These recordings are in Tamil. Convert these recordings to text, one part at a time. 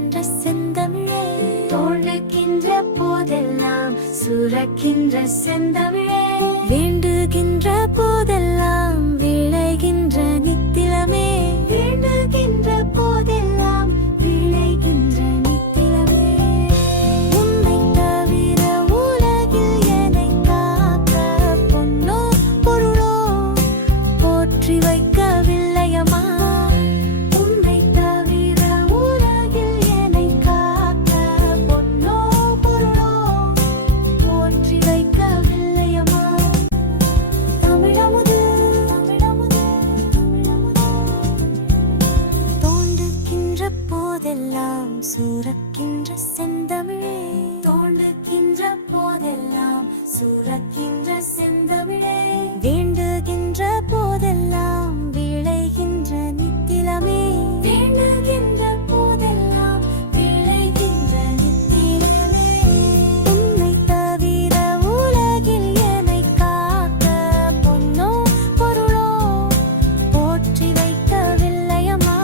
சுரக்கின்ற செந்தமிழே, தோன்றுகின்ற போதெல்லாம் சுரக்கின்ற செந்தமிழே, வேண்டுகின்ற போதெல்லாம் விளைகின்ற நித்திலமே, வேண்டுகின்ற போதெல்லாம் விளைகின்ற நித்திலமே. உன்னை தவிர உலகில் என்னை காக்க பொன்னோ பொருளோ போற்றி வைக்கவில்லையம்மா. உன்னை தவிர உலகில் என்னை காக்க பொன்னோ பொருளோ போற்றி வைக்கவில்லையம்மா. தமிழமுது தமிழமுது தோன்றுகின்ற போதெல்லாம் சுரக்கின்ற செந்தமிழே, தோன்றுகின்ற போதெல்லாம் சுரக்கின்ற செந்தமிழே, வேண்டுகின்ற போதெல்லாம் விளைகின்ற நித்திலமே, வேண்டுகின்ற போதெல்லாம் விளைகின்ற நித்திலமே. உன்னை தவிர உலகில் என்னை காக்க பொன்னோ பொருளோ போற்றி வைக்கவில்லையம்மா.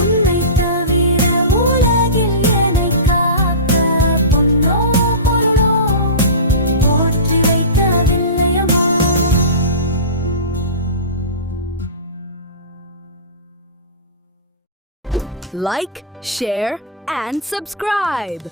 உன்னை தவிர உலகில் என்னை காக்க பொன்னோ பொருளோ போற்றி வைக்கவில்லையம்மா. Like, share, and subscribe.